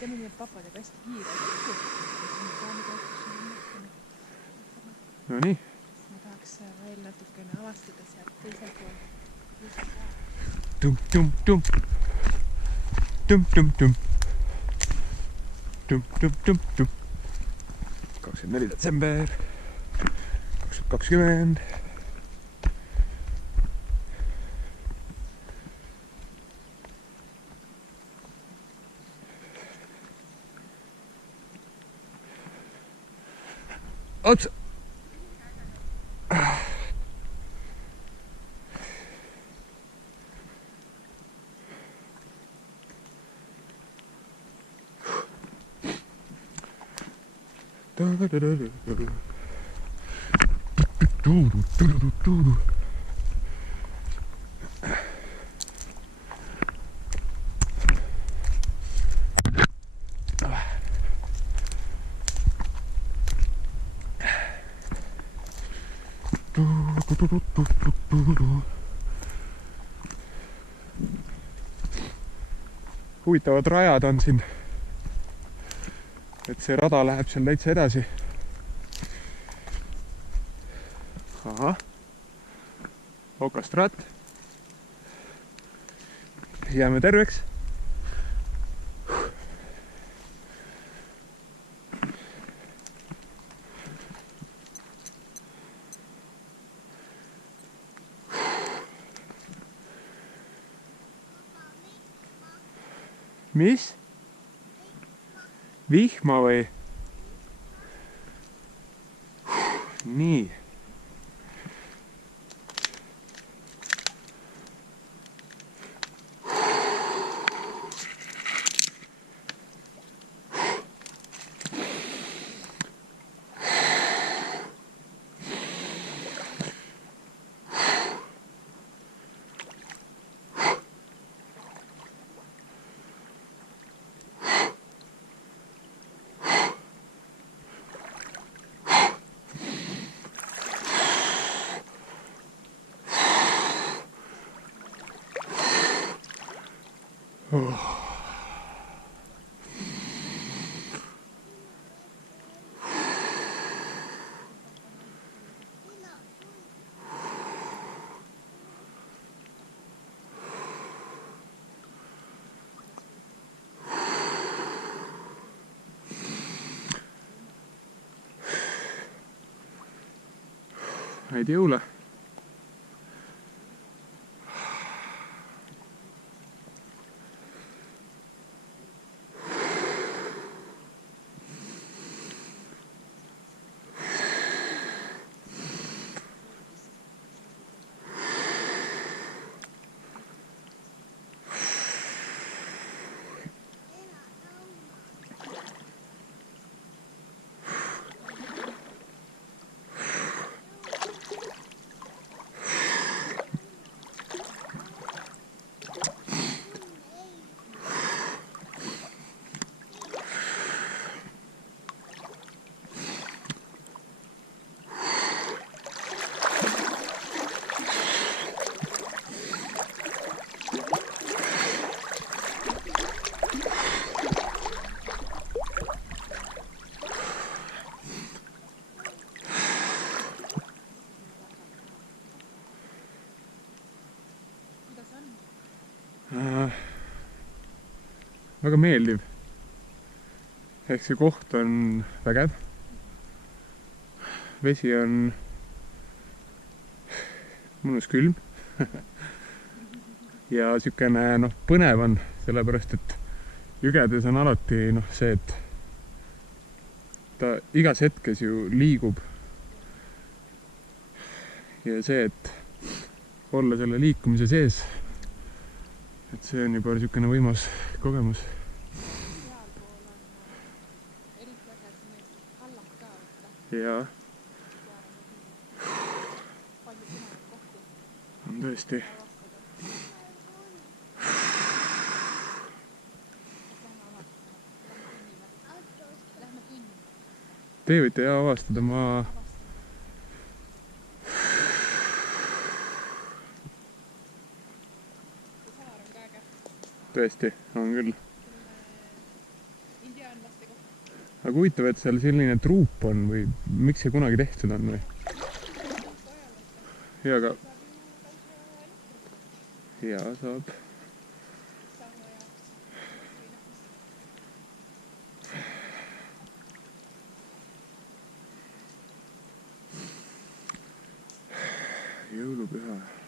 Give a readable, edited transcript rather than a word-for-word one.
teeme nii, et papa teeb hästi kiirelt. No nii. Ma tahaks veel natukene avastada sealt teisel pool. Tum, tum, tum. Tum, tum, tum. Tum, tum, tum, tum. 24. detsember 2020. Otsa! Huvitavad rajad on siin, et see rada läheb seal täitsa edasi. Ahah, okastraat. Jääme terveks. Mis? Vihma või? Nii. Häid jõule. Väga meeldiv. Ehk see koht on vägev. Vesi on mõnus külm. Ja sükene põnev on, sellepärast et jügedes on alati see, et ta igas hetkes ju liigub. Ja see, et olla selle liikumise sees, et see on juba sükene võimas kogemus. Jaa. On tõesti. Te võite jah avastada, ma... Tõesti, on küll. ajalooteadlaste kohta. aga huvitav, et seal selline truup on või miks see kunagi tehtud on või? ja aga ja saab. Jõulupüha